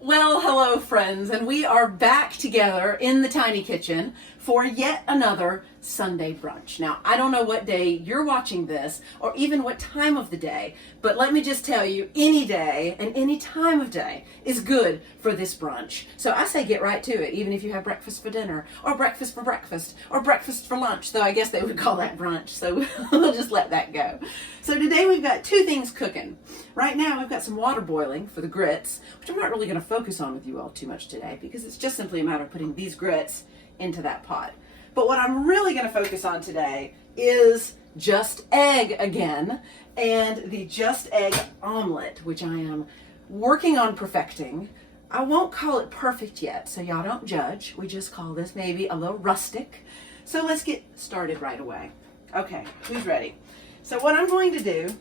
Well, hello friends, and we are back together in the tiny kitchen for yet another Sunday brunch. Now, I don't know what day you're watching this or even what time of the day, but let me just tell you, any day and any time of day is good for this brunch. So I say get right to it, even if you have breakfast for dinner or breakfast for breakfast or breakfast for lunch, though I guess they would call that brunch, so we'll just let that go. So today we've got two things cooking. Right now we've got some water boiling for the grits, which I'm not really going to focus on with you all too much today because it's just simply a matter of putting these grits into that pot. But what I'm really going to focus on today is just egg again, and the just egg omelet, which I am working on perfecting. I won't call it perfect yet, so y'all don't judge. We just call this maybe a little rustic. So let's get started right away. Okay, who's ready? So what I'm going to do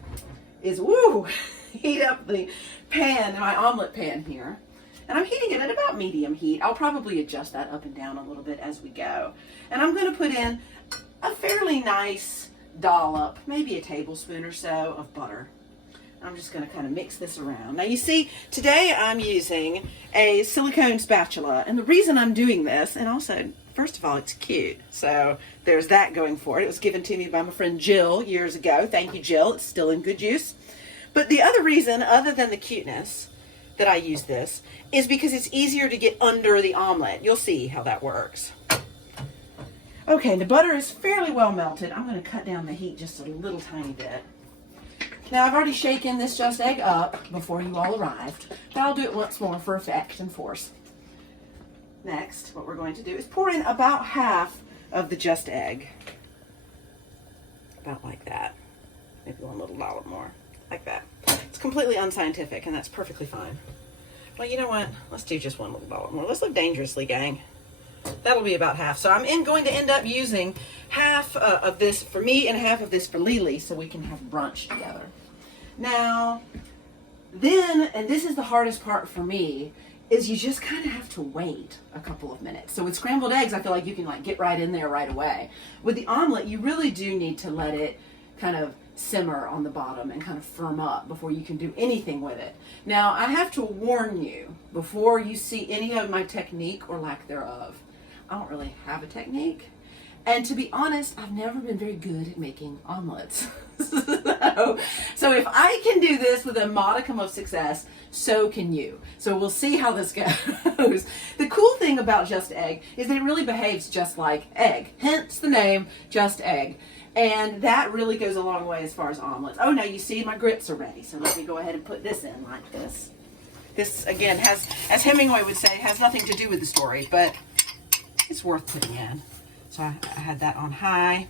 is, heat up the pan, my omelet pan here. And I'm heating it at about medium heat. I'll probably adjust that up and down a little bit as we go. And I'm going to put in a fairly nice dollop, maybe a tablespoon or so of butter. I'm just going to kind of mix this around. Now you see, today I'm using a silicone spatula. And the reason I'm doing this, and also, first of all, it's cute. So there's that going for it. It was given to me by my friend Jill years ago. Thank you, Jill. It's still in good use. But the other reason, other than the cuteness, that I use this is because it's easier to get under the omelet. You'll see how that works. Okay, the butter is fairly well melted. I'm going to cut down the heat just a little tiny bit. Now, I've already shaken this just egg up before you all arrived, but I'll do it once more for effect and force. Next, what we're going to do is pour in about half of the just egg. About like that. Maybe one little dollop more. Like that. It's completely unscientific, and that's perfectly fine. Well, you know what? Let's do just one little dollop more. Let's live dangerously, gang. That'll be about half. So I'm going to end up using half of this for me and half of this for Lily so we can have brunch together. Now, then, and this is the hardest part for me, is you just kind of have to wait a couple of minutes. So with scrambled eggs, I feel like you can get right in there right away. With the omelet, you really do need to let it kind of simmer on the bottom and kind of firm up before you can do anything with it. Now, I have to warn you, before you see any of my technique or lack thereof, I don't really have a technique. And to be honest, I've never been very good at making omelets. So if I can do this with a modicum of success, so can you. So we'll see how this goes. The cool thing about just egg is that it really behaves just like egg, hence the name Just Egg. And that really goes a long way as far as omelets. Oh, now you see my grits are ready. So let me go ahead and put this in like this. This, again, has, as Hemingway would say, has nothing to do with the story, but it's worth putting in. So I had that on high.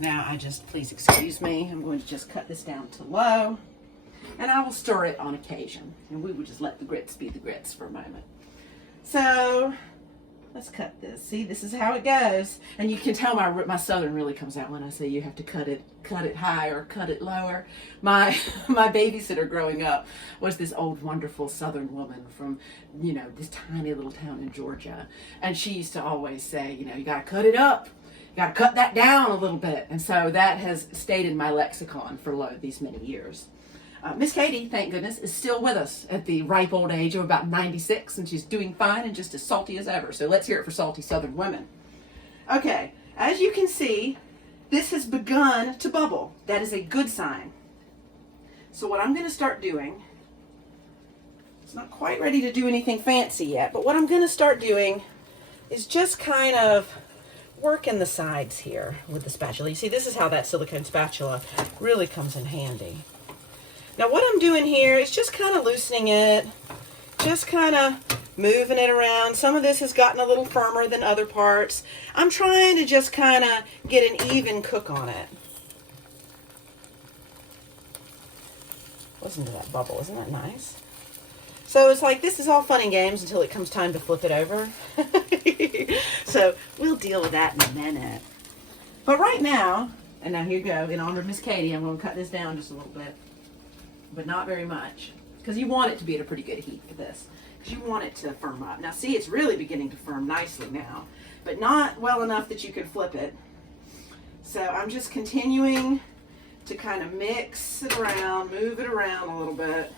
Now please excuse me, I'm going to just cut this down to low. And I will stir it on occasion. And we will just let the grits be the grits for a moment. So let's cut this. See, this is how it goes. And you can tell my Southern really comes out when I say you have to cut it high or cut it lower. My babysitter growing up was this old, wonderful Southern woman from, this tiny little town in Georgia. And she used to always say, you got to cut it up. You got to cut that down a little bit. And so that has stayed in my lexicon for these many years. Miss Katie, thank goodness, is still with us at the ripe old age of about 96, and she's doing fine and just as salty as ever. So let's hear it for salty Southern women. Okay, as you can see, this has begun to bubble. That is a good sign. So what I'm going to start doing, it's not quite ready to do anything fancy yet, but what I'm going to start doing is just kind of working the sides here with the spatula. You see, this is how that silicone spatula really comes in handy. Now what I'm doing here is just kind of loosening it, just kind of moving it around. Some of this has gotten a little firmer than other parts. I'm trying to just kind of get an even cook on it. Listen to that bubble, isn't that nice? So it's like this is all fun and games until it comes time to flip it over. So we'll deal with that in a minute. But right now, and now here you go, in honor of Miss Katie, I'm going to cut this down just a little bit. But not very much, because you want it to be at a pretty good heat for this, because you want it to firm up. Now see, it's really beginning to firm nicely now, but not well enough that you can flip it. So I'm just continuing to kind of mix it around, move it around a little bit.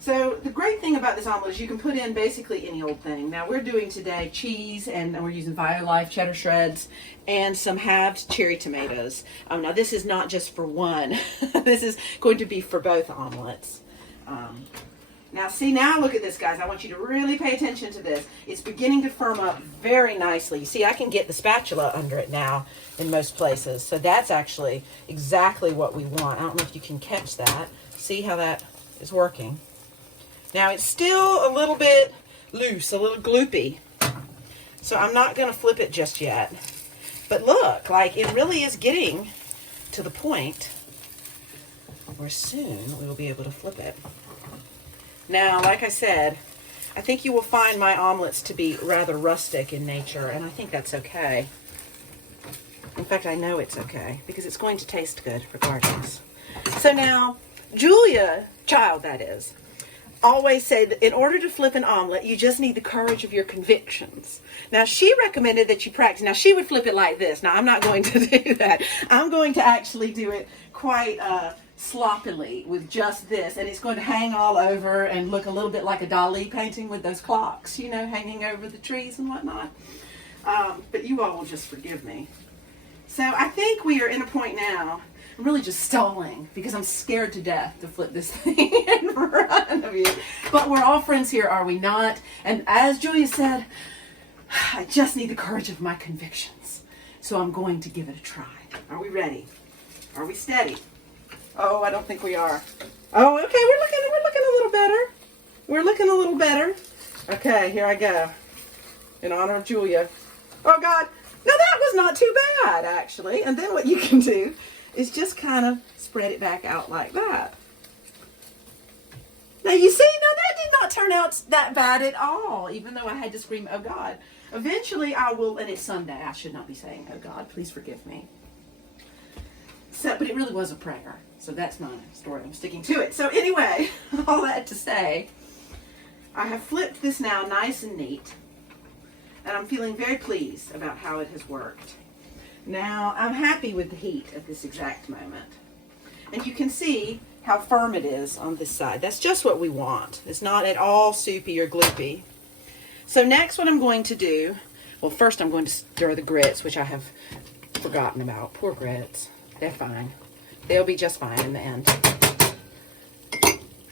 So the great thing about this omelet is you can put in basically any old thing. Now we're doing today cheese, and we're using Violife cheddar shreds and some halved cherry tomatoes. Now this is not just for one. This is going to be for both omelets. Now see, now look at this, guys. I want you to really pay attention to this. It's beginning to firm up very nicely. You see, I can get the spatula under it now in most places. So that's actually exactly what we want. I don't know if you can catch that. See how that is working. Now it's still a little bit loose, a little gloopy. So I'm not going to flip it just yet. But look, like it really is getting to the point where soon we will be able to flip it. Now, like I said, I think you will find my omelets to be rather rustic in nature, and I think that's okay. In fact, I know it's okay, because it's going to taste good regardless. So now, Julia, child that is, always said that in order to flip an omelet, you just need the courage of your convictions. Now, she recommended that you practice. Now, she would flip it like this. Now, I'm not going to do that. I'm going to actually do it quite sloppily with just this, and it's going to hang all over and look a little bit like a Dali painting with those clocks, you know, hanging over the trees and whatnot. But you all will just forgive me. So I think we are in a point now. I'm really just stalling because I'm scared to death to flip this thing in front of you. But we're all friends here, are we not? And as Julia said, I just need the courage of my convictions. So I'm going to give it a try. Are we ready? Are we steady? Oh, I don't think we are. Oh, okay, we're looking a little better. We're looking a little better. Okay, here I go. In honor of Julia. Oh, God. No, that was not too bad, actually. And then what you can do is just kind of spread it back out like that. Now, you see, no, that did not turn out that bad at all, even though I had to scream, oh, God. Eventually, I will, and it's Sunday. I should not be saying, oh, God, please forgive me. So, but it really was a prayer. So that's my story. I'm sticking to it. So anyway, all that to say, I have flipped this now nice and neat. And I'm feeling very pleased about how it has worked. Now, I'm happy with the heat at this exact moment. And you can see how firm it is on this side. That's just what we want. It's not at all soupy or gloopy. So next what I'm going to do, well, first I'm going to stir the grits, which I have forgotten about. Poor grits. They're fine. They'll be just fine in the end.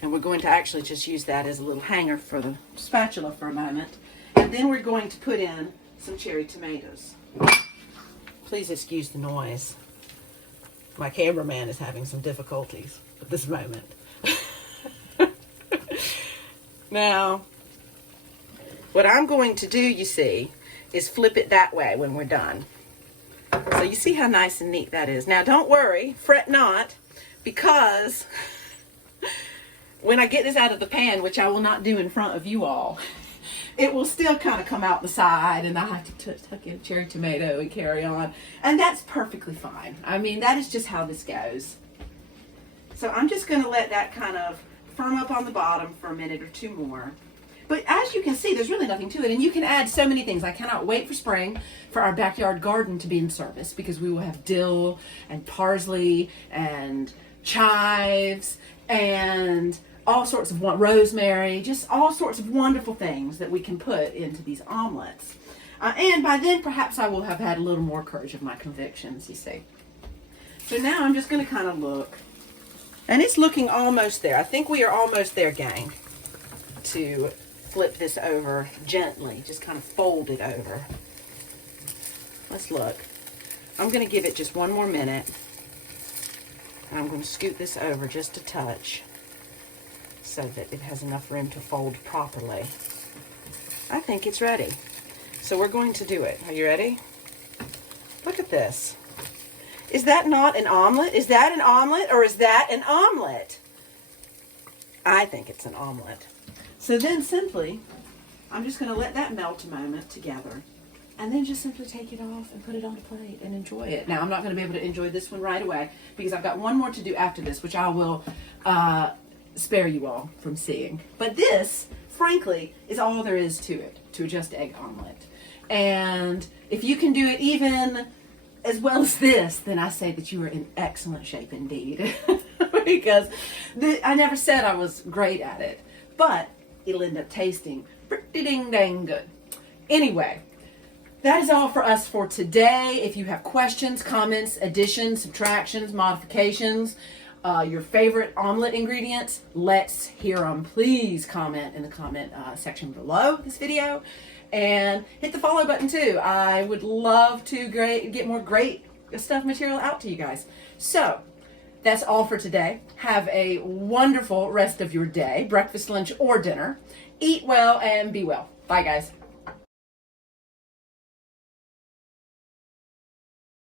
And we're going to actually just use that as a little hanger for the spatula for a moment. And then we're going to put in some cherry tomatoes. Please excuse the noise. My cameraman is having some difficulties at this moment. Now, what I'm going to do, you see, is flip it that way when we're done. So you see how nice and neat that is. Now don't worry, fret not, because when I get this out of the pan, which I will not do in front of you all, it will still kind of come out the side, and I have to tuck in a cherry tomato and carry on. And that's perfectly fine. I mean, that is just how this goes. So I'm just going to let that kind of firm up on the bottom for a minute or two more. But as you can see, there's really nothing to it. And you can add so many things. I cannot wait for spring for our backyard garden to be in service, because we will have dill and parsley and chives and all sorts of rosemary, just all sorts of wonderful things that we can put into these omelets. And by then, perhaps I will have had a little more courage of my convictions, you see. So now I'm just going to kind of look. And it's looking almost there. I think we are almost there, gang, to flip this over gently. Just kind of fold it over. Let's look. I'm going to give it just one more minute. And I'm going to scoot this over just a touch so that it has enough room to fold properly. I think it's ready. So we're going to do it. Are you ready? Look at this. Is that not an omelet? Is that an omelet, or is that an omelet? I think it's an omelet. So then simply, I'm just going to let that melt a moment together, and then just simply take it off and put it on a plate and enjoy it. Now, I'm not going to be able to enjoy this one right away, because I've got one more to do after this, which I will spare you all from seeing. But this, frankly, is all there is to it, to a just egg omelet. And if you can do it even as well as this, then I say that you are in excellent shape indeed. Because I never said I was great at it, but it'll end up tasting pretty ding dang good. Anyway, that is all for us for today. If you have questions, comments, additions, subtractions, modifications, your favorite omelet ingredients, let's hear them. Please comment in the comment section below this video, and hit the follow button too. I would love to get more great stuff material out to you guys. So that's all for today. Have a wonderful rest of your day, breakfast, lunch, or dinner. Eat well and be well. Bye, guys.